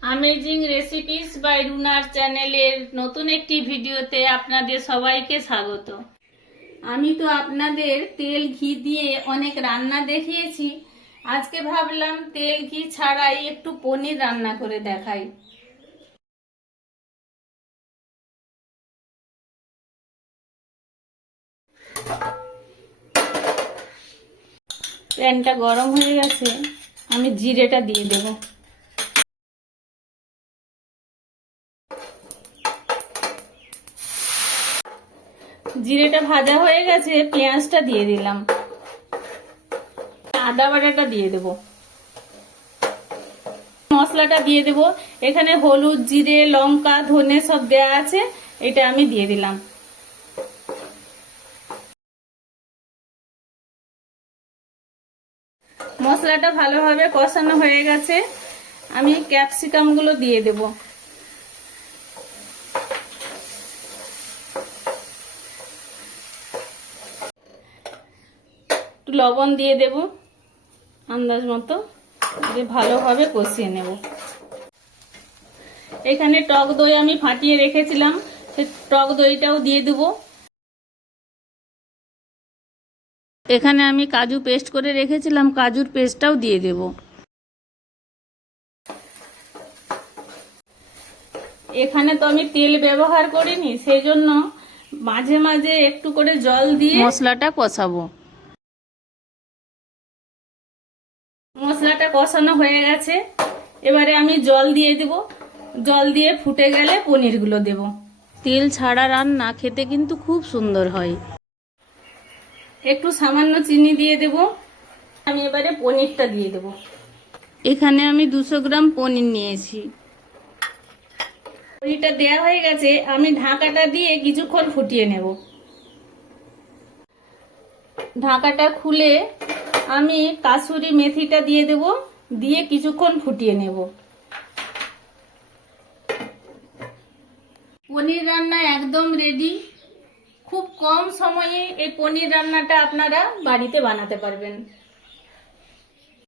Amazing recipes bye रुनार चैनेलेर नतून एकटी भिडियोते आपनादेर सबाइके स्वागत। आमी तो आपनादेर तेल घी दिए अनेक रान्ना देखिएछि। आजके भाबलाम तेल घी छाड़ाई एकटू पनीर रान्ना करे देखाई। पैनटा गरम हो गेছে, आमी जिरेटा दिए देब। জিরেটা ভাজা হয়ে গেছে, পেঁয়াজটা দিয়ে দিলাম, আদা বাটাটা দিয়ে দেব, মশলাটা দিয়ে দেব। এখানে হলুদ, জিরে, লঙ্কা, ধনে সব দেয়া আছে, এটা আমি দিয়ে দিলাম। মশলাটা ভালোভাবে কষানো হয়ে গেছে, আমি ক্যাপসিকাম গুলো দিয়ে দেব। লবণ দিয়ে দেব আন্দাজ মতো, দিয়ে ভালোভাবে কষিয়ে নেব। এখানে টক দই আমি ফাটিয়ে রেখেছিলাম, সেই টক দইটাও দিয়ে দেব। এখানে আমি কাজু পেস্ট করে রেখেছিলাম, কাজুর পেস্টটাও দিয়ে দেব। এখানে তো আমি তেল ব্যবহার করিনি, সেই জন্য মাঝে মাঝে একটু করে জল দিয়ে মশলাটা কষাবো। মশলাটা কষানো হয়ে গেছে, এবারে আমি জল দিয়ে দেব। জল দিয়ে ফুটে গেলে পনিরগুলো দেব। তেল ছাড়া রান্না খেতে কিন্তু খুব সুন্দর হয়। একটু সামান্য চিনি দিয়ে দেব। আমি এবারে পনিরটা দিয়ে দেব। এখানে আমি 200 গ্রাম পনির নিয়েছি। পনিরটা দেয়া হয়ে গেছে, আমি ঢাকাটা দিয়ে কিছুক্ষণ ফুটিয়ে নেব। ঢাকাটা খুলে আমি কাসুরি মেথিটা দিয়ে দেব, দিয়ে কিছুক্ষণ ফুটিয়ে নেব। পনির রান্না একদম রেডি। খুব কম সময়ে এই পনির রান্নাটা আপনারা বাড়িতে বানাতে পারবেন।